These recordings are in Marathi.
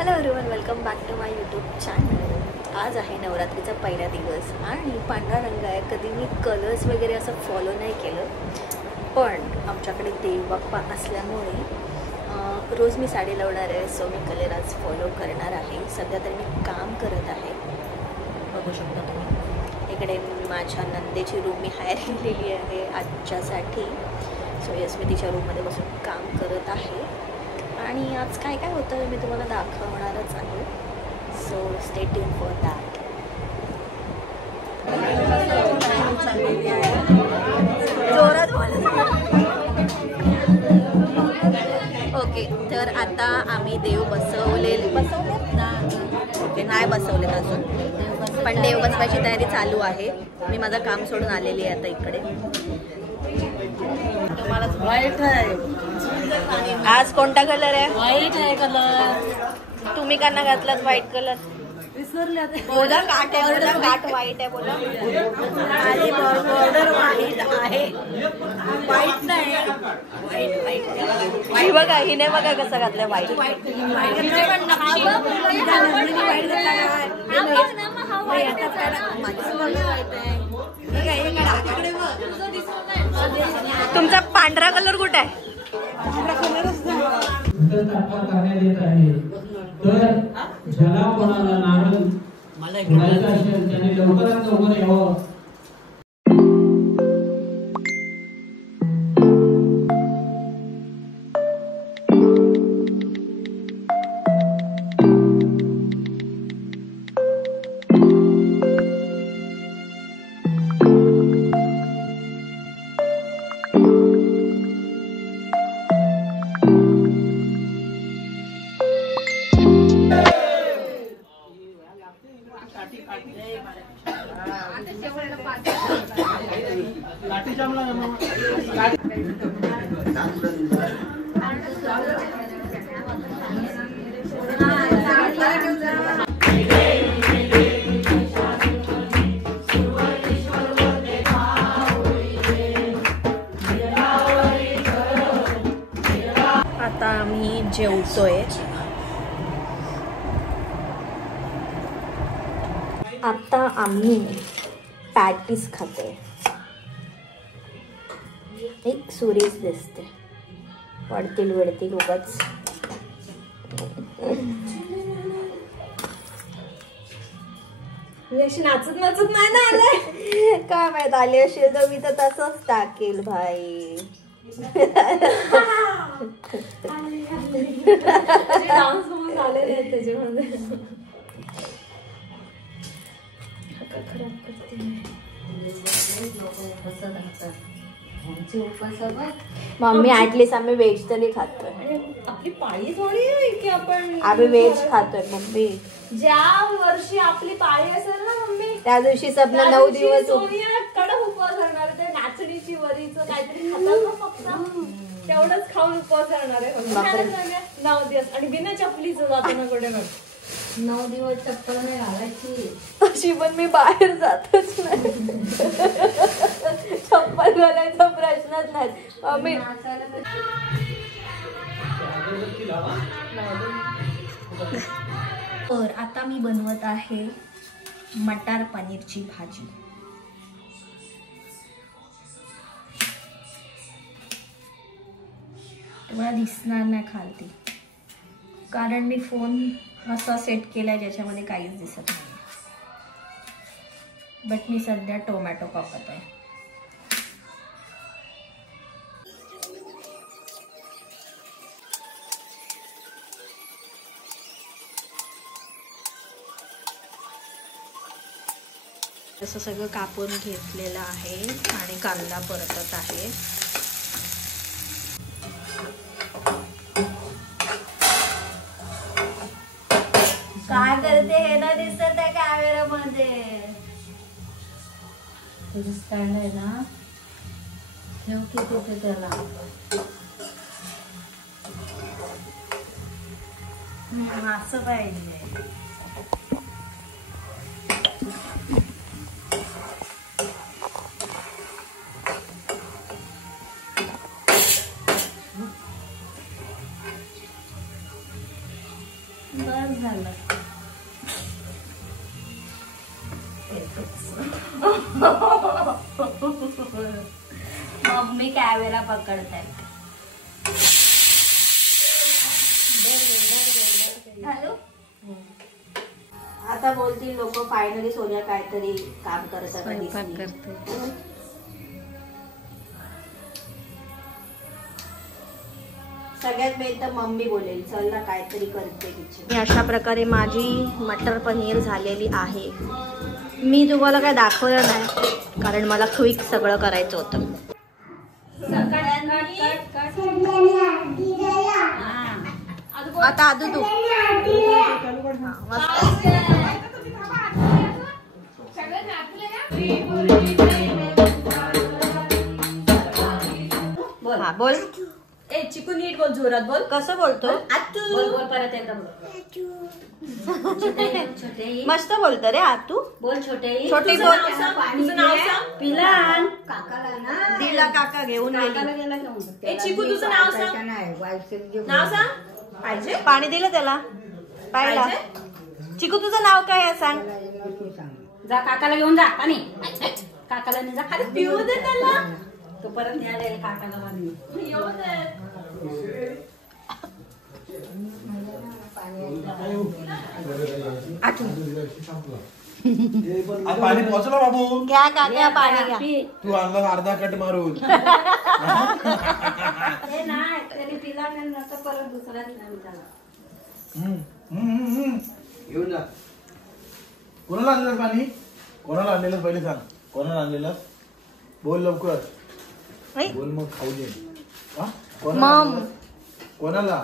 Hello everyone, welcome back to my YouTube channel. आज आहे नवरात्रीचा पहिला दिवस आणि पांढरा रंग आहे. कधी मी कलर्स वगैरे असं फॉलो नाही केलं, पण आमच्याकडे देवबाप्पा असल्यामुळे रोज मी साडी लावणार आहे. सो मी कलर आज फॉलो करणार आहे. सध्या तरी मी काम करत आहे, बघू शकता तुम्ही. इकडे माझ्या नंदेची रूम मी हायर केलेली आहे आजच्यासाठी. सो यस, मी तिच्या रूममध्ये बसून काम करत आहे आणि आज काय काय होतं मी तुम्हाला दाखवणारच आहे. So stay tune for that. जोरात ओके, तर आता आम्ही देव बसवलेत ना. ओके, नाही बसवलेत अजून, पण देव बसवायची तयारी चालू आहे. मी माझं काम सोडून आलेली आहे आता इकडे. तुम्हाला व्हाईट आहे. आज कोणता कलर आहे? व्हाईट आहे कलर. तुम्ही काना घातलात व्हाईट कलर? विसरले बोला, काट आहे, बोला काट व्हाईट आहे, बोला. आणि बॉर्डर व्हाईट आहे, व्हाईट नाही. व्हाईट व्हाईट ही बघा, हिने बघा कसं घातलंय व्हाईट. तुमचा पांढरा कलर कुठे आहे? करण्यात येत आहे. तर ज्याला कोणाला नारळ फोडायचा असेल त्याने लवकरात लवकर यावं. आता आम्ही जेवतोय. आता आम्ही पॅटीस खातोय. एक सुरेश दिसते, वडतील वडतील उगाच. मी अशी नाचत नाचत नाही ना आले. काय माहित आली असेल तर मी तर तसंच टाकेल भाई. डान्स म्हणून आलेले आहेत त्याच्यामध्ये. खराब करते मम्मी ऍटलीस्ट आम्ही व्हेज तरी खातोय. आपली पाळी थोडी आहे की आपण आम्ही व्हेज खातोय मम्मी. ज्या वर्षी आपली पाळी असेल ना मम्मी, त्या दिवशीच आपलं 9 दिवस सोनिया कडक उपवास करणार. ते नाचणीची वरीचं काहीतरी खातात ना फक्त, तेवढंच खाऊन उपवास करणार आहे 9 दिवस. आणि बिना चपलीचं जातो ना कुठे पण. 9 दिवस चप्पल नाही घालायची. अशी पण मी बाहेर जातच नाही. चप्पल घालायचा प्रश्नच नाही मम्मी. तर आता मी बनवत आहे मटार पनीरची भाजी. तुम्हाला दिसणार नाही खालती, कारण मी फोन असा सेट केलाय ज्याच्यामध्ये काहीच दिसत नाही. बट मी सध्या टोमॅटो कापत आहे. असं सगळं कापून घेतलेलं आहे आणि कांदा परतत आहे. काय करते हे ना दिसत आहे कॅमेरामध्ये. तुझं स्टँड आहे ना, ठेव की तिथे त्याला. असं पाहिजे. बस झालं. मम्मी कॅमेरा पकडताय. हॅलो. आता बोलतील लोक फायनली सोनिया काहीतरी काम करतात. सगळ्यात मेन तर मम्मी बोलेल चल ना काहीतरी करते किचन. अशा प्रकारे माझी मटर पनीर झालेली आहे. मी तुम्हाला काय दाखवलं नाही कारण मला क्विक सगळं करायचं होतं. आता आदू तू हा बोल. ए चिकू नीट बोल, जोरात बोल. कसं बोलतो? बोल बोल परत एकदा बोल. मस्त बोलतो रे आतू. बोल छोटे. छोटे तुझं बोल. नाव सांग, तुझं नाव सांग. पिलान दिला काका घेऊन गेली. ए चिकू तुझं नाव सांग. नाव सांग. पाहिजे पाणी दिलं त्याला पाहिला. चिकू तुझं नाव काय आहे सांग. जा काकाला घेऊन जा पाणी. काकाला नाही जा खाली पिऊ दे त्याला. तो परत न्यायला येईल काकाला पाणी. येऊ दे. पाणी पोहोचला बाबू. घ्या काका पाणी घ्या. तू आणला अर्धा कट मारून. हे नाही तरी पिला नाही नंतर परत दुसऱ्याच नाही त्याला. घेऊन जा. कोणाला आणलं पाणी? कोणाला आणलेलं पहिले सांग. कोणाला आणलेलं बोल लवकर. बोल मग खाऊ दे. मम कोणाला?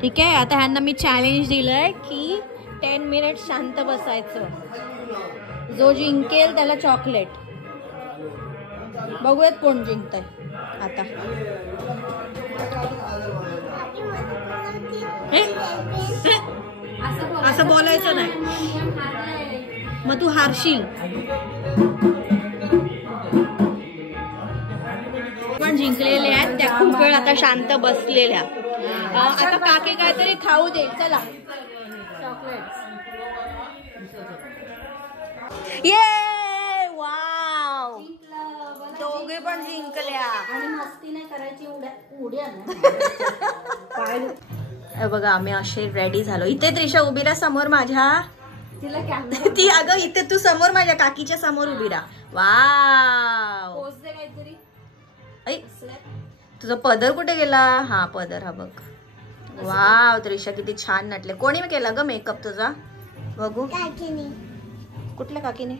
ठीक आहे. आता ह्यांना मी चॅलेंज दिलंय की 10 मिनिट शांत बसायचं. जो जिंकेल त्याला चॉकलेट. बघूयात कोण जिंकतंय आता. असं बोलायचं नाही मग तू हारशील. पण जिंकलेले आहेत त्या खूप वेळ आता शांत बसलेल्या. आता काके काहीतरी खाऊ दे. चला ये वाव. दोघे पण जिंकल्या. आणि मस्ती नाही करायची उड्या हे बघा आम्ही असे रेडी झालो. इथे त्रिशा उभी राहा समोर माझ्या. तिला कॅमेरा ती अगं इथे तू समोर माझ्या काकीच्या समोर उभी राहा. वाव. पोच दे काहीतरी. ऐ, तुझा पदर कुठे गेला? हा पदर हा बघ. वाव त्रिशा किती छान नटले. कोणी केला ग मेकअप तुझा? बघू. कुठल्या काकीने?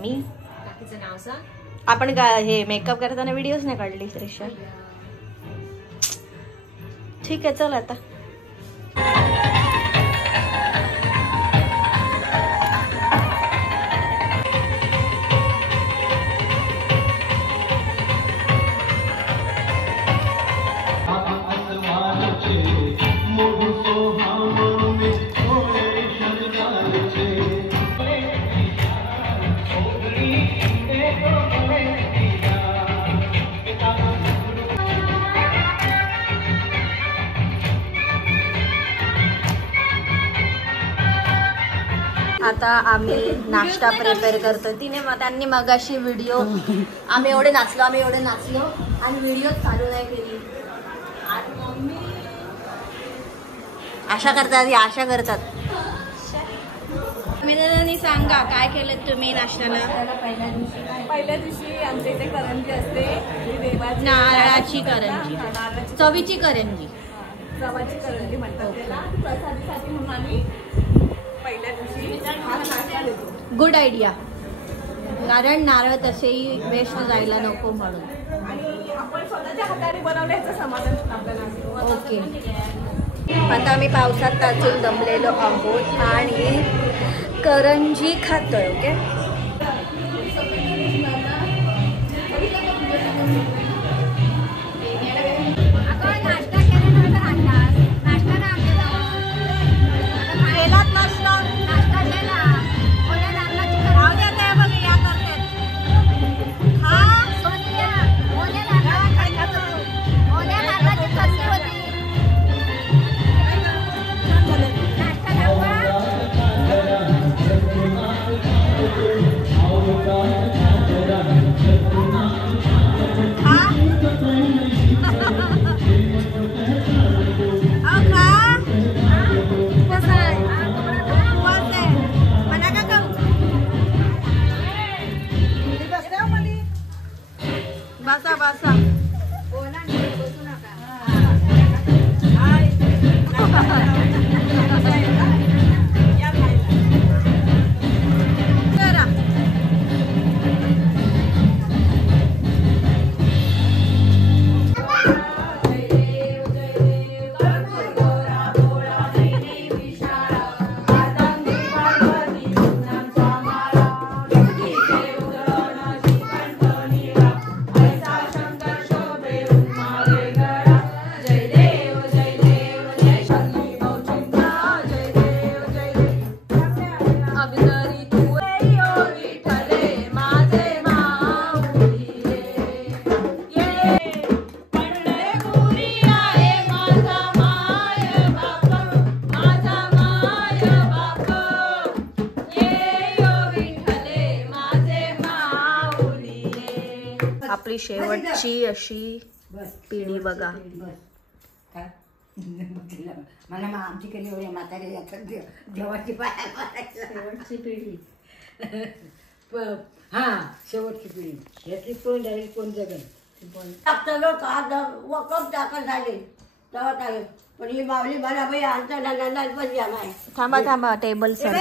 मी. काकीचं नाव सांग. आपण हे मेकअप करताना व्हिडिओज नाही काढली त्रिशा. ठीक आहे चल आता. आता आम्ही नाश्ता प्रिपेअर करतो. त्यांनी मगाशी व्हिडिओ आम्ही एवढे नाचलो आणि व्हिडिओ चालू नाही केली. आशा करतात. मी सांगा काय केलं तुम्ही नाश्त्याला? पहिल्या दिवशी आमच्या इथे करंजी असते. देवाची नारळाची करंजी. चवीची करंजी. गव्हाची करंजी म्हणतात त्याला. प्रसादीसाठी म्हणून आम्ही पहिल्या दिवशी हा नाश्ता देतो. Good idea. कारण नारळ तसेही वेस्ट जायला नको म्हणून. आणि आपण स्वतःच्या हाताने बनवल्याचं समाधान आपल्याला. ओके. आता आम्ही पावसात ताचून दमलेलो आहोत आणि करंजी खातोय. ओके. आपली शेवटची अशी पिढी बघा. मला आमची केली एवढी म्हातारी देवाची शेवटची पिढी. हा शेवटची पिढी यातली कोण झाली कोण जगन वकफ दाखल झाले तेव्हा चालेल. पण ही मावली मला बाई आमचा नंदा पण झाला आहे. थांबा टेबल सर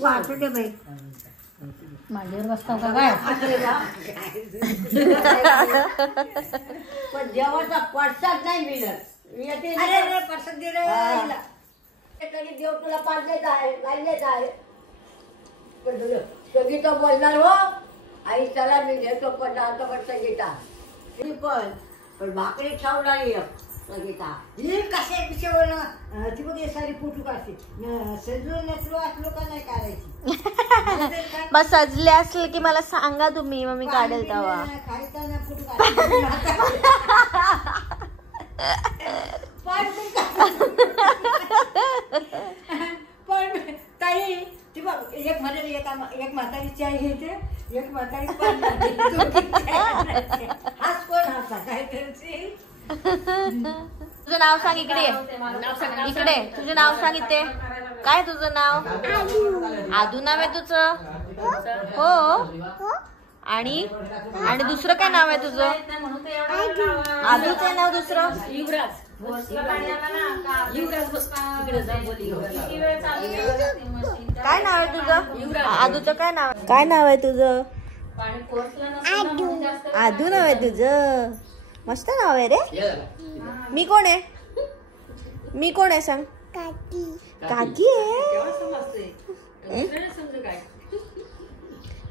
वाचू दे बाई माझ्यावर बसता का काय? पण देवाचा पडसाद नाही मिळत. पडसाद दिलं तरी देव तुला पाडलेच आहे घाललेच आहे. पण सगळी तर बोलणार हो आई चला मी घेतो पदार्थ पण संगीता पण भाकरी ठेवणारी संगीता ही कशा विषयावर ती बघ सारी फोटो काढते. सजून नसलो असलो का नाही काढायची. मग सजले असले की मला सांगा तुम्ही, मग मी काढेल तेव्हा. खायचा फोटो काढ पण ताई ती बघ एक म्हणाली एक म्हातारी चाय घेते एक म्हातारी हाच कोण हाचा काय करते. तुझं नाव सांग इकडे. इकडे तुझं नाव सांग इथे. काय तुझं नाव? आदू नाव आहे तुझं? हो. आणि दुसरं काय नाव आहे तुझं? आदूचं नाव दुसरं युवराज. काय नाव आहे तुझं? आदूचं काय नाव? काय नाव आहे तुझं? आदू नाव आहे तुझं? मस्त नाव आहे रे. मी कोण आहे? मी कोण आहे सांग? काकी आहे.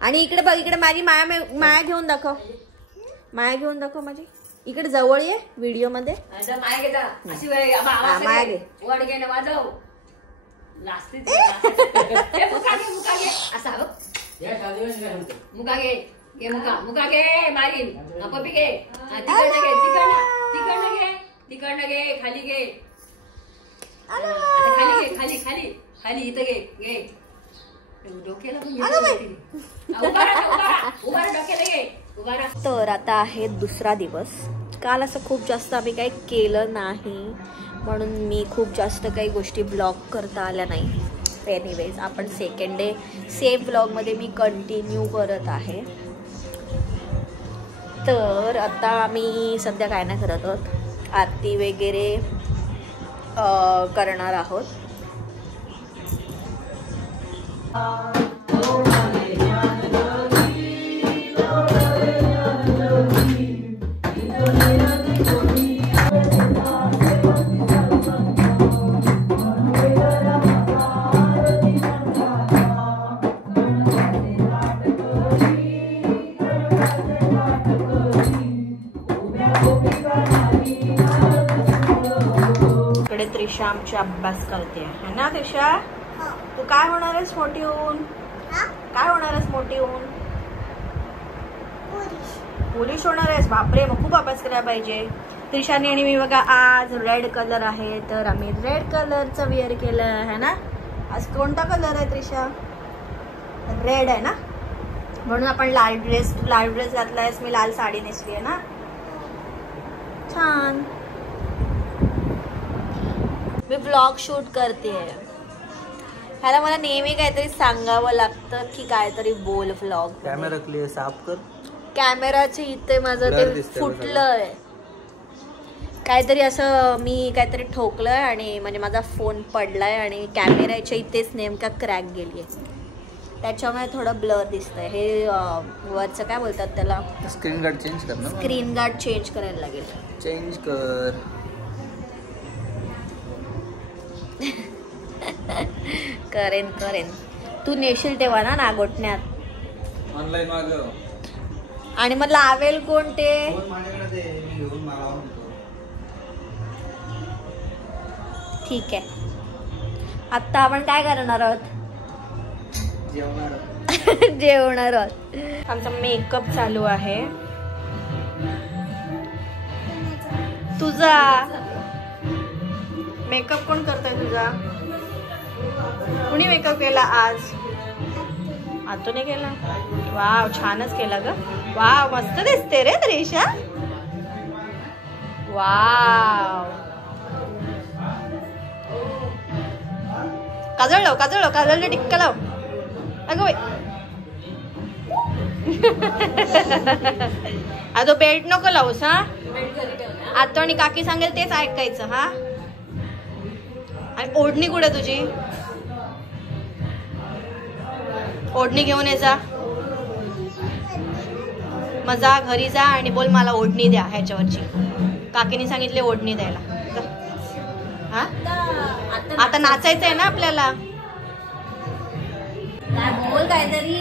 आणि इकडे बघ, इकडे माझी माया घेऊन दाखव. माया घेऊन दाखव माझी. इकडे जवळ ये व्हिडिओ मध्ये. माया घे. मुका घे मारीन पपी घे तिकडनं घे खाली घे खाली घे खाली खाली खाली इथं घे तर आता आहे दुसरा दिवस. काल असं खूप जास्त आम्ही काही केलं नाही म्हणून मी खूप जास्त काही गोष्टी ब्लॉग करता आल्या नाही. एनिवेज आपण सेकंड डे सेम ब्लॉगमध्ये मी कंटिन्यू करत आहे. तर आता आम्ही सध्या काय नाही करत आहोत, आरती वगैरे करणार आहोत. इकडे त्रिशा आमची अभ्यास करते है ना. त्रिशा तू काय होणार आहेस मोठी होऊन? काय होणार आहेस मोठी होऊन? पोलीस होणार आहेस? बापरे, मग खूप अभ्यास करायला पाहिजे. त्रिशाने आणि मी बघा आज रेड कलर आहे तर आम्ही रेड कलरचं वेअर केलं आहे ना. आज कोणता कलर आहे त्रिशा? रेड आहे ना, म्हणून आपण लाल ड्रेस घातला आहेस. मी लाल साडी नेसली आहे ना. छान. मी ब्लॉग शूट करते. ह्याला मला नेहमी काहीतरी सांगावं लागतं की काहीतरी बोल व्लॉग. कॅमेरा क्लिअर साफ कर. कॅमेराचे इथे माझं ते फुटलंय काहीतरी, असं मी काहीतरी ठोकलंय आणि म्हणजे माझा फोन पडलाय आणि कॅमेराच्या इथेच नेमका क्रॅक गेली आहे, त्याच्यामुळे थोडं ब्लर दिसतंय. हे वरचं काय बोलतात त्याला? स्क्रीन गार्ड चेंज कर ना. स्क्रीन गार्ड चेंज करायला लागेल. चेंज कर. करेन. तू नेशील तेव्हा ना नागोठण्यात. ऑनलाईन मागव. आणि मग लावेल कोण ते? ठीक आहे. आता आपण काय करणार आहोत? जेवणार आहोत. आमचा मेकअप चालू आहे. तुझा मेकअप कोण करतोय? तुझा कुणी मेकअप केला आज? आतूने केला. वाव, छानच केला ग. वा मस्त दिसते रे त्रिशा. वाव. काजळ लाव, काजळ लाव, काजळला टिक्का लाव. अगं बाई. तो बेल्ट नको लावूस हा. आता आणि काकी सांगेल तेच ऐकायचं हा. आणि ओढणी कुठे तुझी? ओढणी घेऊन ये जा. मग जा घरी जा आणि बोल मला ओढणी द्या ह्याच्यावरची. काकीने सांगितले ओढणी द्यायला. हा आता नाचायचं आहे ना आपल्याला. काय बोल काहीतरी.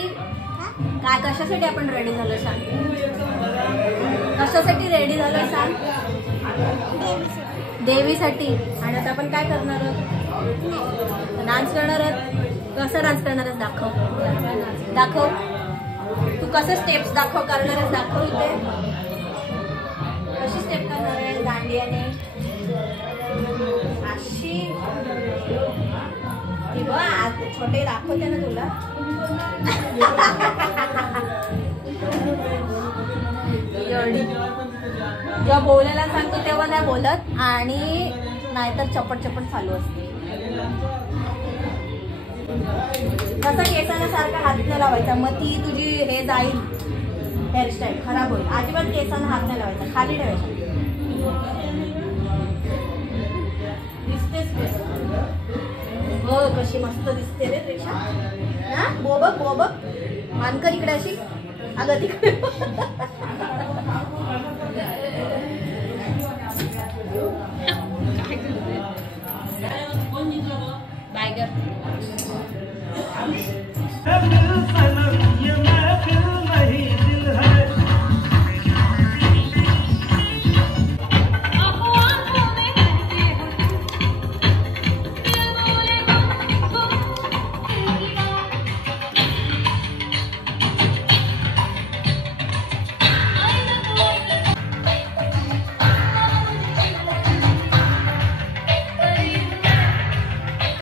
काय कशासाठी आपण रेडी झालो सांग. कशासाठी रेडी झालो सांग. देवीसाठी. आणि आता आपण काय करणार आहोत. डान्स करणार आहोत. कसं डान्स करणार आहेस दाखव. दाखव तू कसे स्टेप्स दाखव करणार आहेस दाखव. इथे कशी स्टेप करणार आहे दांडियाने. अशी छोटे दाखवते ना तुला. जेव्हा बोलायला सांगतो तेव्हा नाही बोलत आणि नाहीतर चपट चपट चालू असते. कसं केसाला सारखा हात नाही लावायचा. मग ती तुझी हे जाईल हेअरस्टाईल खराब होईल. अजिबात केसाला हात नाही लावायचा. खाली ठेवायचा. दिसतेच बघ कशी मस्त दिसते रे त्रिशा. हा बोबक बोबक. मानकर इकडे अशी. अगं तिकडे. बायगर